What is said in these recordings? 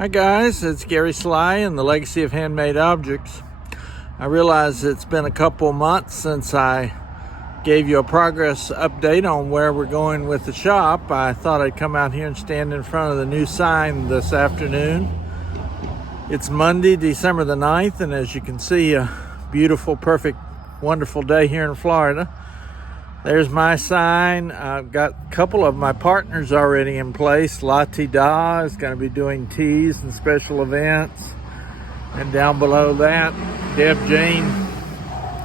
Hi guys, it's Gary Sly and the Legacy of Handmade Objects. I realize it's been a couple months since I gave you a progress update on where we're going with the shop. I thought I'd come out here and stand in front of the new sign this afternoon. It's Monday, December the 9th, and as you can see, a beautiful, perfect, wonderful day here in Florida. There's my sign. I've got a couple of my partners already in place. Lottie Da is going to be doing teas and special events. And down below that, Deb Jane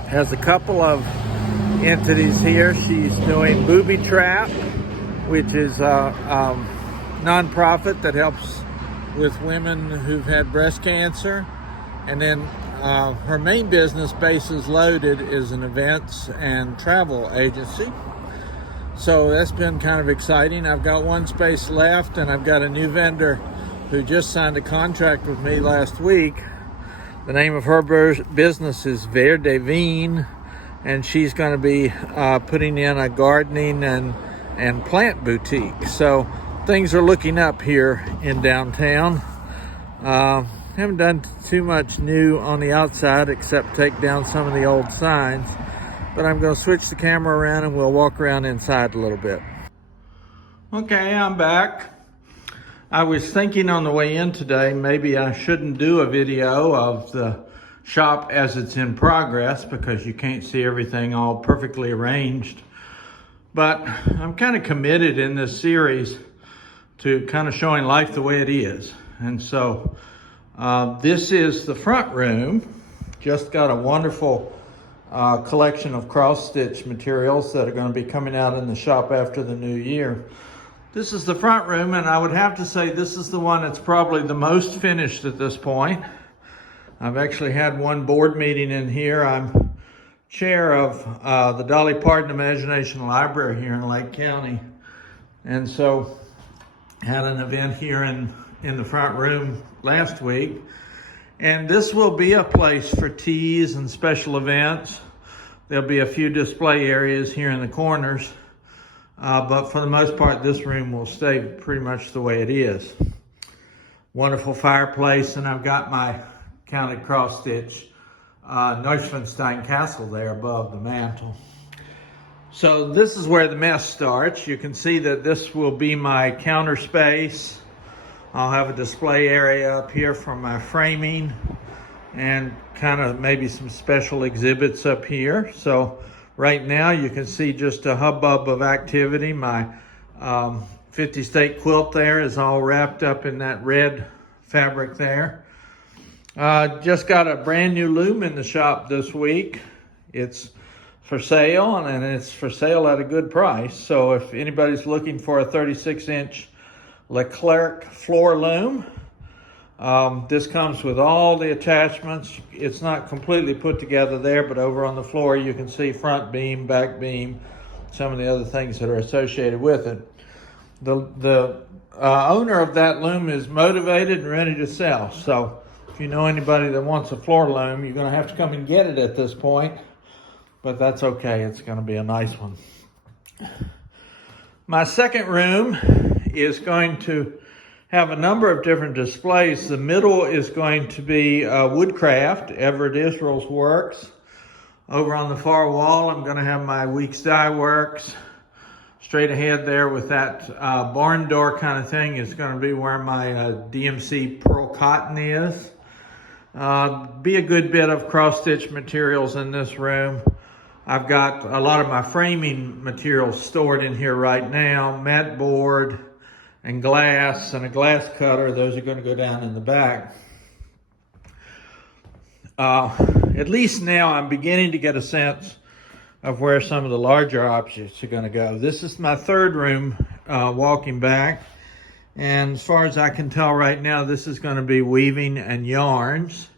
has a couple of entities here. She's doing Booby Trap, which is a nonprofit that helps with women who've had breast cancer. And then her main business, Bases Loaded, is an events and travel agency. So that's been kind of exciting. I've got one space left, and I've got a new vendor who just signed a contract with me last week. The name of her business is Verde Veen, and she's going to be putting in a gardening and plant boutique. So things are looking up here in downtown. Haven't done too much new on the outside except take down some of the old signs, but I'm going to switch the camera around and we'll walk around inside a little bit. Okay, I'm back. I was thinking on the way in today, maybe I shouldn't do a video of the shop as it's in progress because you can't see everything all perfectly arranged. But I'm kind of committed in this series to kind of showing life the way it is. And so this is the front room. Just got a wonderful collection of cross-stitch materials that are going to be coming out in the shop after the new year. This is the front room, and I would have to say this is the one that's probably the most finished at this point. I've actually had one board meeting in here. I'm chair of the Dolly Parton Imagination Library here in Lake County. And so had an event here in the front room last week. And this will be a place for teas and special events. There'll be a few display areas here in the corners. But for the most part, this room will stay pretty much the way it is. Wonderful fireplace, and I've got my counted cross-stitch Neuschwanstein castle there above the mantle. So this is where the mess starts. You can see that this will be my counter space. I'll have a display area up here for my framing and kind of maybe some special exhibits up here. So right now you can see just a hubbub of activity. My 50 state quilt there is all wrapped up in that red fabric there. Just got a brand new loom in the shop this week. It's for sale, and it's for sale at a good price. So if anybody's looking for a 36-inch Leclerc floor loom, this comes with all the attachments. It's not completely put together there, but over on the floor you can see front beam, back beam, some of the other things that are associated with it. The owner of that loom is motivated and ready to sell. So if you know anybody that wants a floor loom, you're going to have to come and get it at this point, but that's okay. It's going to be a nice one. My second room is going to have a number of different displays. The middle is going to be woodcraft, Everett Israel's works. Over on the far wall, I'm going to have my Weeks Dye Works. Straight ahead there with that barn door kind of thing is going to be where my DMC Pearl Cotton is. Be a good bit of cross-stitch materials in this room. I've got a lot of my framing materials stored in here right now, mat board and glass and a glass cutter. Those are going to go down in the back. At least now I'm beginning to get a sense of where some of the larger objects are going to go. This is my third room walking back. And as far as I can tell right now, this is going to be weaving and yarns.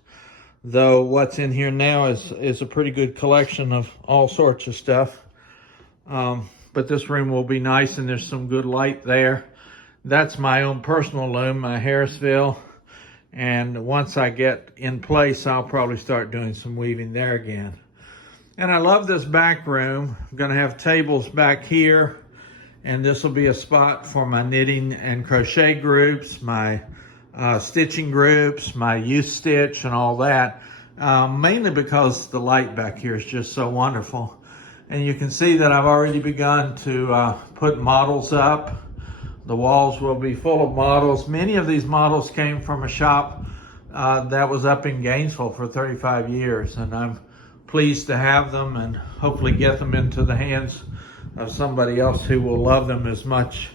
Though what's in here now is a pretty good collection of all sorts of stuff. But this room will be nice, and there's some good light there. That's my own personal loom, my Harrisville. And once I get in place, I'll probably start doing some weaving there again. And I love this back room. I'm going to have tables back here, and this will be a spot for my knitting and crochet groups, my stitching groups, my youth stitch and all that, mainly because the light back here is just so wonderful. And you can see that I've already begun to put models up. The walls will be full of models. Many of these models came from a shop that was up in Gainesville for 35 years, and I'm pleased to have them and hopefully get them into the hands of somebody else who will love them as much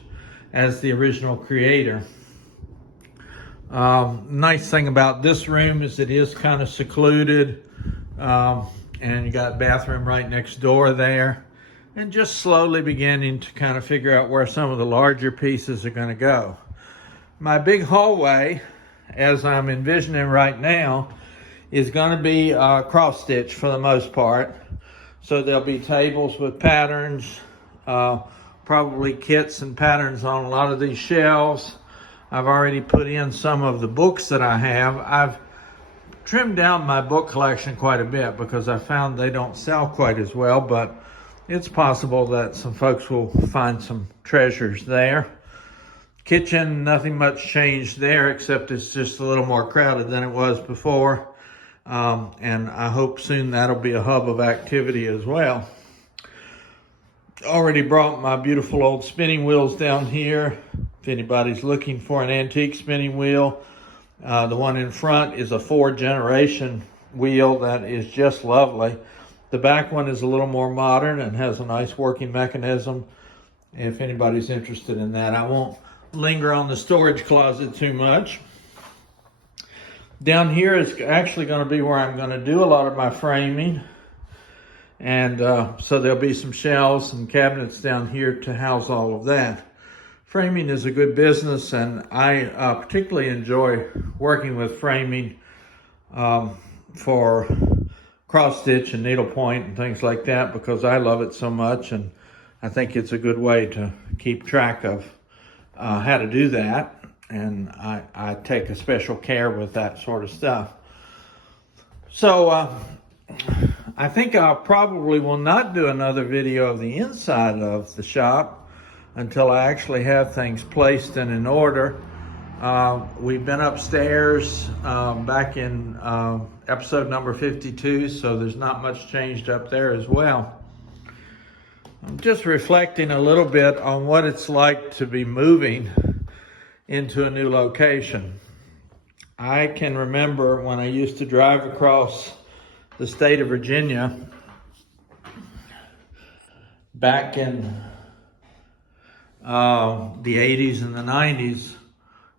as the original creator. Nice thing about this room is it is kind of secluded, and you got a bathroom right next door there, and just slowly beginning to kind of figure out where some of the larger pieces are going to go. My big hallway, as I'm envisioning right now, is going to be cross stitch for the most part. So there'll be tables with patterns, probably kits and patterns on a lot of these shelves. I've already put in some of the books that I have. I've trimmed down my book collection quite a bit because I found they don't sell quite as well, but it's possible that some folks will find some treasures there. Kitchen, nothing much changed there, except it's just a little more crowded than it was before. And I hope soon that'll be a hub of activity as well. Already brought my beautiful old spinning wheels down here. If anybody's looking for an antique spinning wheel, the one in front is a 4th-generation wheel that is just lovely. The back one is a little more modern and has a nice working mechanism. If anybody's interested in that, I won't linger on the storage closet too much. Down here is actually going to be where I'm going to do a lot of my framing. And so there'll be some shelves and cabinets down here to house all of that. Framing is a good business, and I particularly enjoy working with framing for cross stitch and needlepoint and things like that because I love it so much, and I think it's a good way to keep track of how to do that. And I take a special care with that sort of stuff. So I think I probably will not do another video of the inside of the shop until I actually have things placed and in order. We've been upstairs back in episode number 52, so there's not much changed up there as well. I'm just reflecting a little bit on what it's like to be moving into a new location. I can remember when I used to drive across the state of Virginia back in the 80s and the 90s,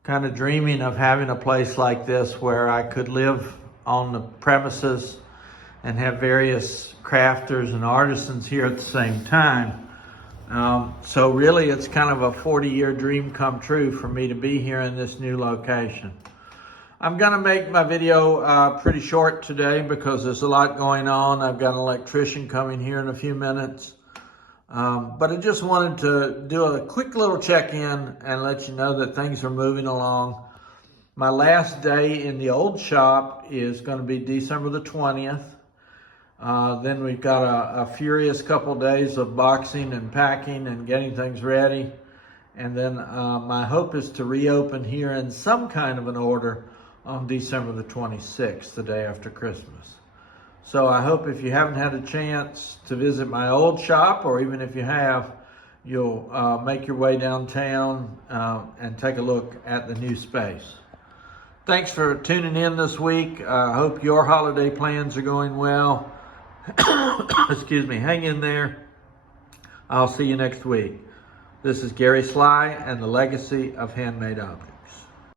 kind of dreaming of having a place like this where I could live on the premises and have various crafters and artisans here at the same time. So really it's kind of a 40-year dream come true for me to be here in this new location. I'm gonna make my video pretty short today because there's a lot going on. I've got an electrician coming here in a few minutes. But I just wanted to do a quick little check-in and let you know that things are moving along. My last day in the old shop is going to be December the 20th. Then we've got a furious couple days of boxing and packing and getting things ready. And then my hope is to reopen here in some kind of an order on December the 26th, the day after Christmas. So I hope if you haven't had a chance to visit my old shop, or even if you have, you'll make your way downtown and take a look at the new space. Thanks for tuning in this week. I hope your holiday plans are going well. Excuse me, hang in there. I'll see you next week. This is Gary Sly and the Legacy of Handmade Objects.